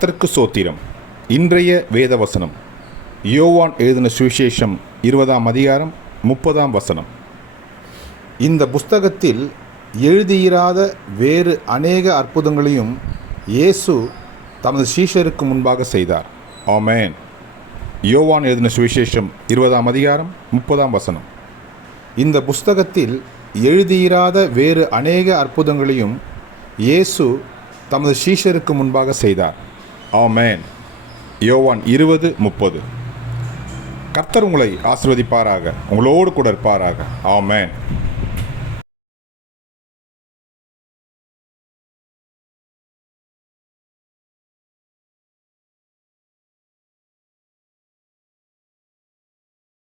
கர்த்தருக்கு சோத்திரம். இன்றைய வேதவசனம் யோவான் எழுதின சுவிசேஷம் 20ஆம் அதிகாரம் 30ஆம் வசனம். இந்த புஸ்தகத்தில் எழுதியிராத வேறு அநேக அற்புதங்களையும் இயேசு தமது சீஷருக்கு முன்பாக செய்தார். ஆமென். யோவான் எழுதின சுவிசேஷம் 20ஆம் அதிகாரம் 30ஆம் வசனம். இந்த புஸ்தகத்தில் எழுதியிராத வேறு அநேக அற்புதங்களையும் இயேசு தமது சீஷருக்கு முன்பாக செய்தார். ஆமென். யோவான் 20:30. கர்த்தர் உங்களை ஆசீர்வதிப்பாராக, உங்களோடு கூட இருப்பாராக. ஆமென்.